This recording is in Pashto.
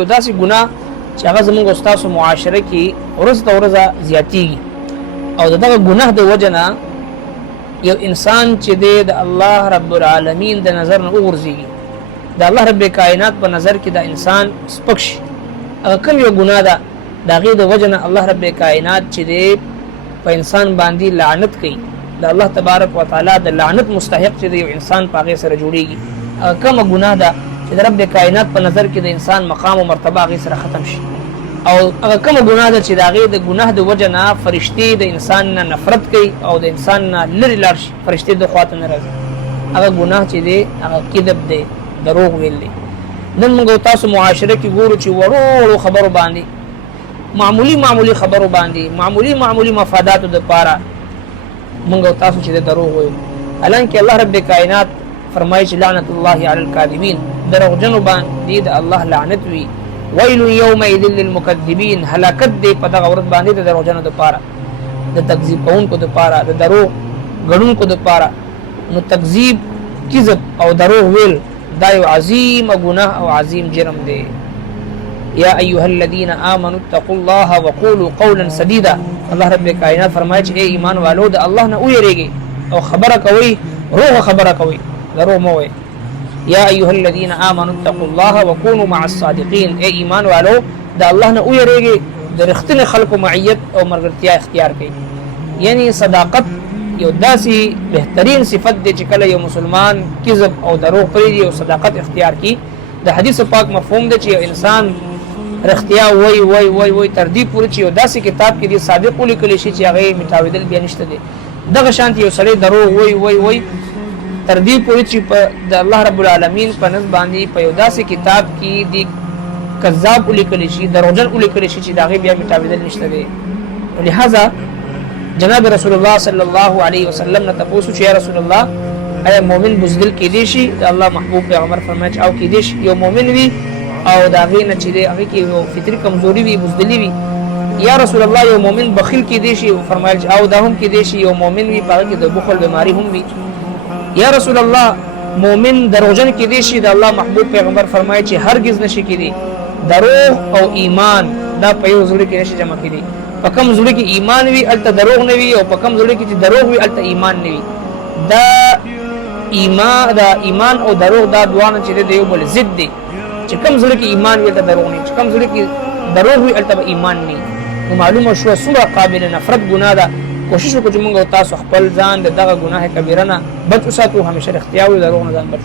یو داسې ګناه چې هغه زموږ او ستاسو معاشره کې ورځ ته ورځ زیاتېږي او د دغه ګناه د وجه نه یو انسان چې دی د الله رب العالمین د نظر نه وغورځېږي د الله رب کائنات په نظر کې د انسان سپک شي هغه کوم یو ګناه ده د هغې د وجه نه الله رب کائنات چې دی په انسان باندې لعنت کوي د الله تبارک وتعالی د لعنت مستحق چې د یو انسان په هغې سره جوړېږي هغه کومه ګناه ده چې د رب کائنات په نظر کې د انسان مقام او مرتبه هغې سره ختم شي او هغه کومه ګناه ده چې د هغې د ګناه د وجه نه فرشتې د انسان نه نفرت کوي او د انسان نه لرې لاړ شي فرشتې د خواته نه راځي هغه ګناه چې دی هغه کذب دی دروغ ویل دی نن موږ تاسو معاشره کې ګورو چې وړو وړو خبرو باندې معمولی خبرو باندې معمولی مفاداتو دپاره موږ تاسو چې دروغ وایو حالانکه الله رب کائنات فرمایي چې لعنت الله علی الکاذبین دروغجنو باندې د الله لعنت وي ویل یومئذ للمکذبین هلاکت دی په دغه ورځ باندې د دروغجنو دپاره د تکذیب کوونکو دپاره د دروغ ګڼونکو دپاره نو تکذیب کذب او دروغ ویل دا یو عظیم ګناه او عظیم جرم دی یا ایها الذین آمنوا اتقوا الله وقولوا قولا سدیدا الله رب کائنات فرمایي چې ای ایمان والو د الله نه ویریږئ او خبره کوئ روغه خبره کوئ دروغ مه وایئ یا ایها الذین آمنوا اتقوا الله وكونوا مع الصادقین ای ایمان والو د الله نه ویریږئ د رښتینې خلکو معیت او ملګرتیا اختیار کړئ یعنی صداقت یو داسې بهترین صفت دی چې کله یو مسلمان کذب او دروغ پرېږدي او صداقت اختیار کړي د حدیث پاک مفهوم دی چې یو انسان رښتیا وای تر دې پورې چې یو داسې کتاب کې دی صادق ولیکلی شي چې هغه متاویدل بیا نشته دی دغه شانتي یو سړی دروغ وای تر دې پورې چې د الله رب العالمین په نزد باندې په یو داسې کتاب کې دی کذاب ولیکلی شي دروغجن ولیکلی شي چې هغه بیا متاویدل نشته دی لہذا جناب رسول الله صلی الله علیه وسلم نه تاسو چې یا رسول الله ایا مؤمن بزدل کې دی شي د الله محبوب پیغمبر فرمایي او کې دی شي یو مؤمن وي او دا غي نه چې هغه کې یو فطری کمزوري وي بزدلی وي یا رسول الله یو مؤمن بخیل کې دی شي فرمایي او دا هم کې دی شي یو مؤمن وي په کې د بخل بیماری هم وي یا رسول الله مؤمن دروغجن کې دی شي د الله محبوب پیغمبر فرمایي چې هرگز نشي کېدی دروغ او ایمان دا په یو ځل کې نشي جمع کېدی په کوم ځل کې ایمان وي الته دروغ نه وي او په کوم ځل کې چې دروغ وي الته ایمان نه وي دا ایمان او دروغ دا دوانه چې د یو بل ضد دي چې کوم ځل کې ایمان وي الته دروغ نه چې کوم ځل کې دروغ وي الته ایمان نه نو معلومه شو څومره قابل نفرت ګناه ده کوشش وکړو چې موږ تاسو خپل ځان دغه ګناه کبیره نه بچ وساتو همیشه اختیار او دروغ نه ځان بچ